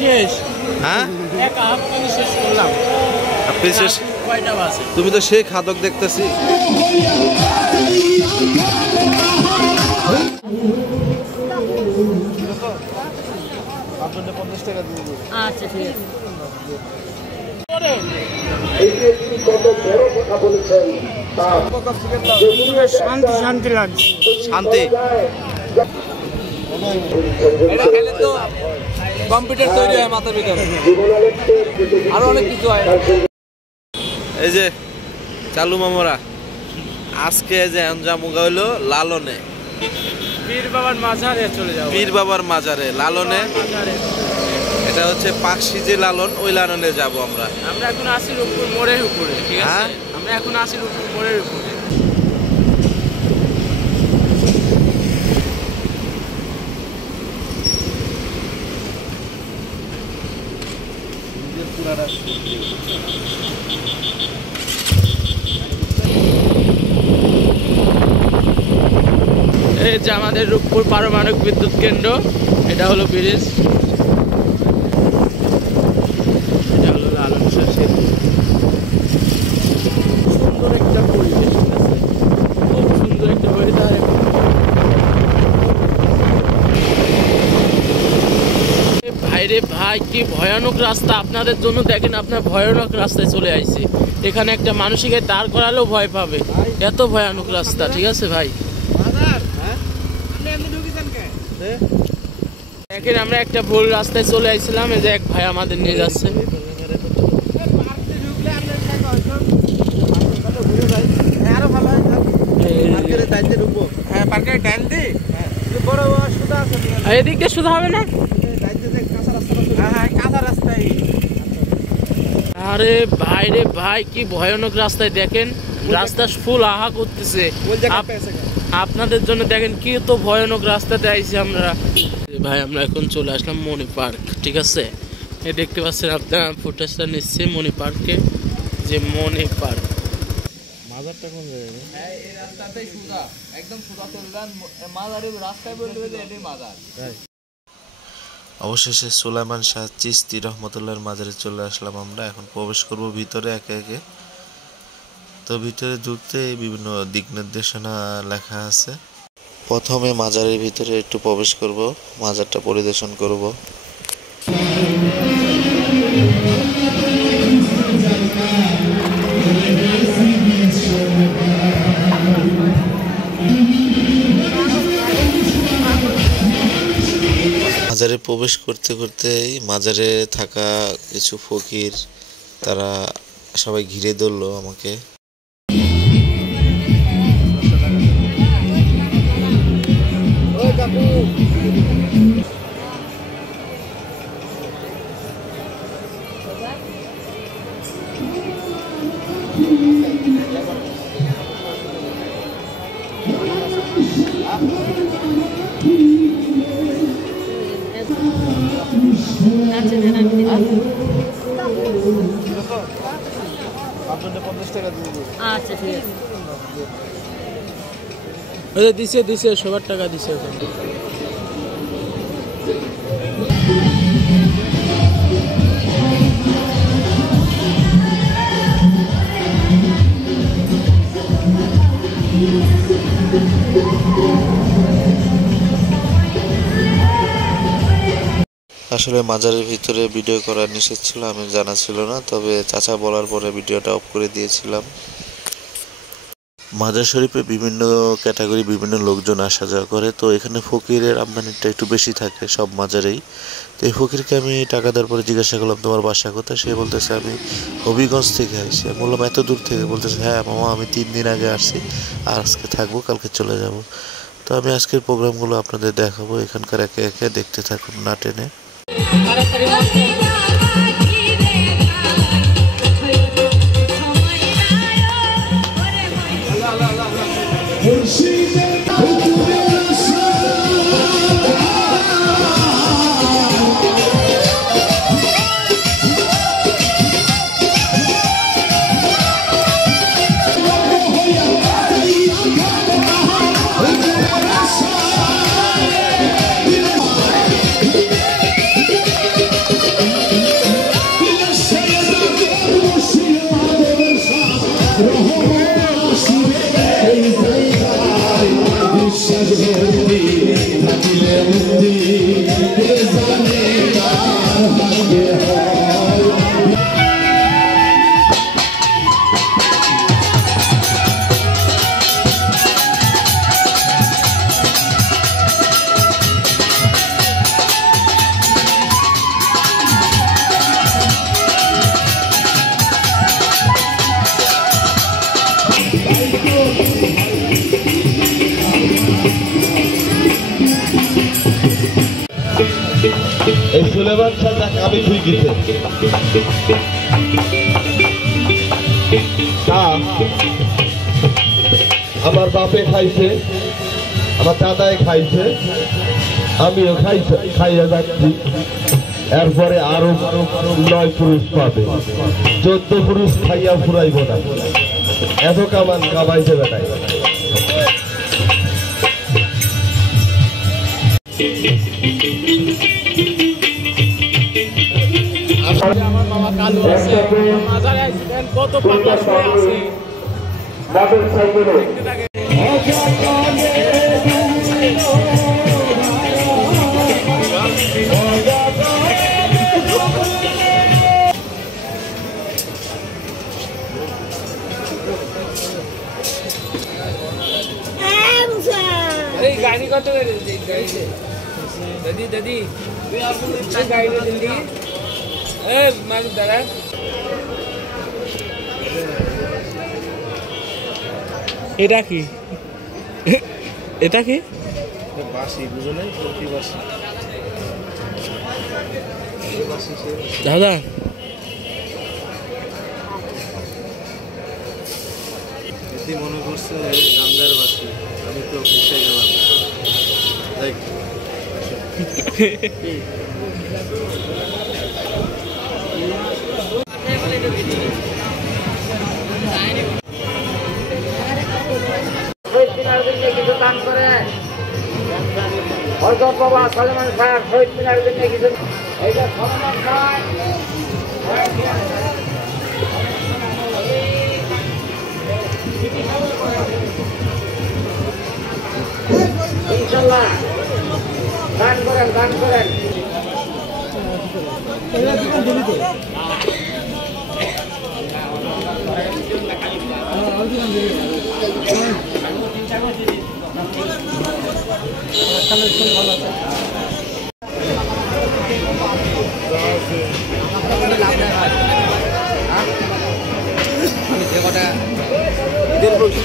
শেষ। হ্যাঁ, এক হাফ পানি শেষ করলাম। আপনি শেষ? কয়টা বাজে? তুমি তো সেই খাদক দেখতেছি। আচ্ছা ঠিক আছে। শান্তি শান্তি লাগছে। শান্তি। কম্পিউটার তৈরি হয় মাথার ভিতরে, আরো অনেক কিছু হয়। এই যে চালু মামরা আজকে যে জামুগা হইলো লালনে, পীর বাবার মাজারে চলে যাবো। পীর বাবার মাজারে লালনে। এটা হচ্ছে পাকশি যে লালন, ওই লালনে যাব আমরা। আমরা এখন আছি রূপপুর মোড়ের উপরে, ঠিক আছে? হ্যাঁ? আমরা এখন আছি রূপপুর মোড়ের উপরে। এই যে আমাদের রূপপুর পারমাণবিক বিদ্যুৎ কেন্দ্র, এটা হলো ব্রিজ, এটা হলো লালন শাহ। সুন্দর একটা পরিবেশ, খুব সুন্দর একটা ওয়েদার। ভাইরে ভাই, কি ভয়ানক রাস্তা! আপনাদের জন্য দেখেন, আপনার ভয়ানক রাস্তায় চলে আইছি। এখানে একটা মানুষকে দাঁড় করালেও ভয় পাবে, এত ভয়ানক রাস্তা। ঠিক আছে ভাই, দেখেন আমরা একটা ভুল রাস্তায় চলে আইছিলাম। এই যে এক ভাই আমাদের নিয়ে যাচ্ছে। এদিক দিয়ে শুধু হবে না। আরে ভাই রে ভাই, কি ভয়ানক রাস্তায়! দেখেন রাস্তা ফুল আহা করতেছে। আপনাদের জন্য দেখেন কি তো ভয়ানক রাস্তাতে আইছি আমরা। ভাই আমরা এখন চলে আসলাম মণি পার্ক, ঠিক আছে? এই দেখতে পাচ্ছেন আপনারা, ফুটেজটা নিচ্ছি মণি পার্কে, যে মণি পার্ক। মাজারটা কোন জায়গায়? এই রাস্তাটাই সোজা, একদম সোজা চলবেন, মাজারের রাস্তায় বলবে যে এটাই মাজার। অবশেষে সুলাইমান শাহ চিশতি রহমতুল্লাহর মাজারে চলে আসলাম আমরা। এখন প্রবেশ করব ভিতরে একে একে। তো ভিতরে ঢুকতে বিভিন্ন দিক নির্দেশনা লেখা আছে। প্রথমে মাজারের ভিতরে একটু প্রবেশ করব, মাজারটা পরিদর্শন করব। মাজারে প্রবেশ করতে করতেই মাজারে থাকা কিছু ফকির, তারা সবাই ঘিরে ধরলো আমাকে। আচ্ছা ঠিক আছে। দিছে দিছে, সবার টাকা দিছে। আসলে মাজারের ভিতরে ভিডিও করা নিষেধ ছিল, আমি জানা ছিল না, তবে চাচা বলার পরে ভিডিওটা অফ করে দিয়েছিলাম। মাজার শরীফে বিভিন্ন ক্যাটাগরি, বিভিন্ন লোকজন আসা যাওয়া করে। তো এখানে ফকিরের আমদানিটা একটু বেশি থাকে সব মাজারেই। তো এই ফকিরকে আমি টাকা দেওয়ার পরে জিজ্ঞাসা করলাম, তোমার বাসা কোথায়? সে বলতেছে আমি হবিগঞ্জ থেকে আসছি। আমি বললাম এত দূর থেকে? বলতেছে হ্যাঁ মামা, আমি 3 দিন আগে আসছি, আর আজকে থাকবো, কালকে চলে যাব। তো আমি আজকের প্রোগ্রামগুলো আপনাদের দেখাবো, এখানকার একে একে দেখতে থাকুন না টেনে। জবান সাজা আমি থুই গেছে আমার বাপে খাইছে আমার দাদাই খাইছে আমিও খাইয়া যাচ্ছি এরপরে আরো 9 পুরুষ পাবে 14 পুরুষ খাইয়া ফুরাইব না এত কামান কামাইছে বেটাই আমার মামা কালু আছে মাজারে আইছেন কত পাতা শুয়ে আছে দেখতে থাকে এই গাড়ি কত করে গাড়িতে দাদি দাদি তুই আপনি গাড়িতে জলদি এ মালিক দাদা এটা কি এটা কি বাসি বুঝো নাই কি বাসি দাদা এতে মনে করছে গান্ধার বাসি আমি তো ফেসে গেলাম দেখ কিছু দান করেন হযরত বাবা সালমান খান শহীদ মিনারের জন্য কিছু এইটা সালমান খান ইনশাআল্লাহ দান করেন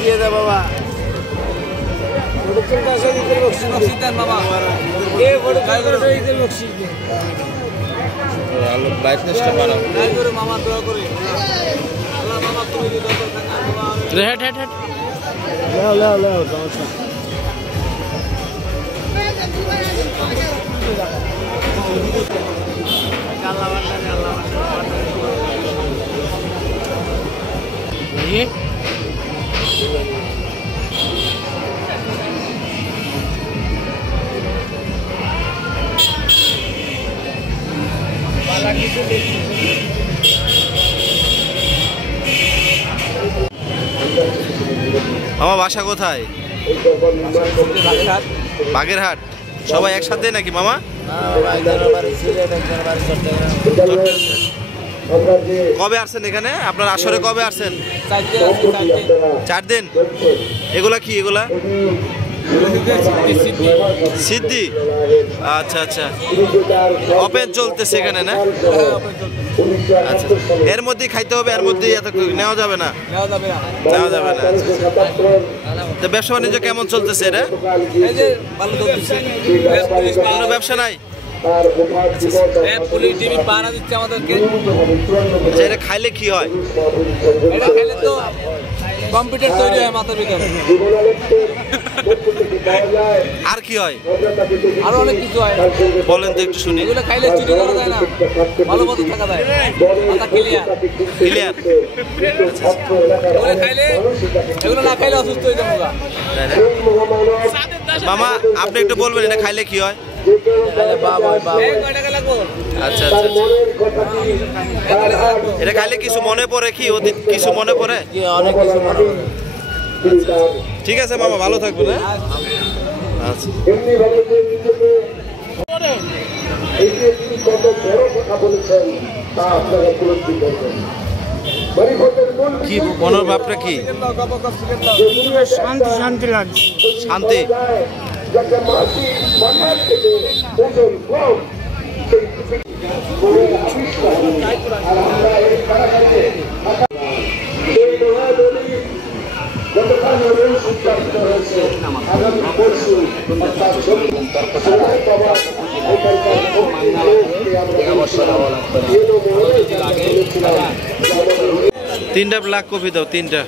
দিয়ে দে বাবা আলো ব্রাইটনেসটা বাড়াও মামা দোয়া করে আল্লাহ মামা তুমি যদি দরকার থাকে হেট হেট হেট লাও সমস্যা আমার বাসা কোথায়? বাগেরহাট। সবাই একসাথে নাকি মামা? কবে আসছেন এখানে? আপনার আসরে কবে আসছেন? 4 দিন। এগুলা কি? এগুলা সিদ্ধি। আচ্ছা আচ্ছা, ওপেন চলতেছে এখানে না? আচ্ছা, এর মধ্যেই খাইতে হবে, এর মধ্যেই এত নেওয়া যাবে না? নেওয়া যাবে না। তো ব্যবসা বাণিজ্য কেমন চলতেছে? এটা কোনো ব্যবসা নাই? এটা খাইলে কি হয়? কম্পিউটার তৈরি হয় মাথার ভিতরে। আর কি হয়? আরো অনেক কিছু হয়। বলেন তো একটু শুনি। এগুলো খাইলে চুরি করা যায় না, ভালো মতো থাকা যায়, মাথা ক্লিয়ার। ক্লিয়ার। এগুলো খাইলে, এগুলো না খাইলে অসুস্থ হয়ে যাবো। মামা আপনি একটু বলবেন এটা খাইলে কি হয়? আচ্ছা আচ্ছা, এটা খাইলে কিছু মনে পড়ে? কি অতীত কিছু মনে পড়ে? ঠিক আছে মামা, ভালো থাকবেন। আচ্ছা, কি মনের ভাবটা কি? শান্তি শান্তি লাগছে। শান্তি। তিনটা ব্ল্যাক কফি দাও, তিনটা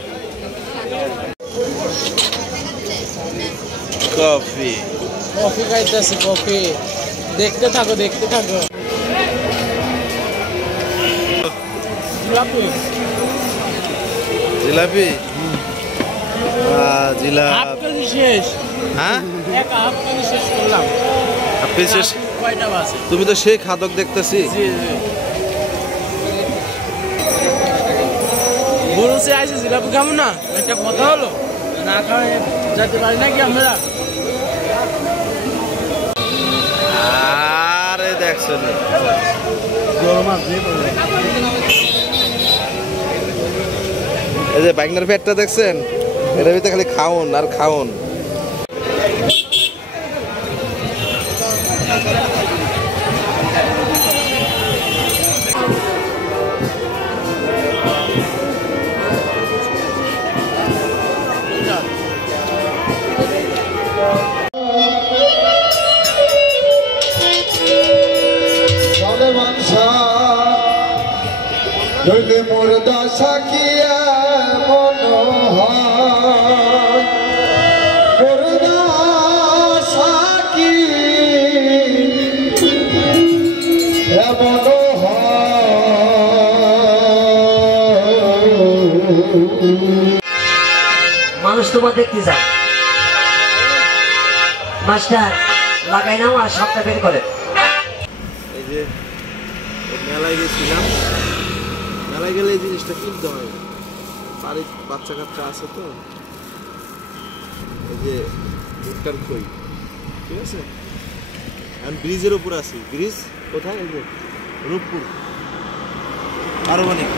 কফি। কফি খাইতেছি, কফি। দেখতে থাকো, দেখতে থাকো। জিলাপি, জিলাপি, হাফ জিলাপি। কেজি শেষ। হ্যাঁ, এক হাফ কেজি শেষ করলাম। আপনি শেষ? কয়টা বাজে? তুমি তো সেই খাদক দেখতেছি। জি জি। বলছে আইসে জিলাপি খাবো না, একটা কথা হলো, না খাওয়াই যেতে পারি নাকি আমরা? আরে দেখছেন, এই যে বাইকনার পেটটা দেখছেন, এটার ভিতরে খালি খাওন আর খাওন। যদি মোর দশা কি এমন হয়, মোর দশা কি এমন মানুষ তোমার দেখতে যায়। মাস্টার লাগাই নাও আর সাপটা বের করে। এই যে মেলায় গেছিলাম, মেলায় গেলে এই জিনিসটা কিনতে হয়। বাড়ির বাচ্চা কাচ্চা আছে তো, এই যে ভুট্টার খই, ঠিক আছে। আমি ব্রিজের উপর আছি। ব্রিজ কোথায়? এই যে রূপপুর, পারমাণিক।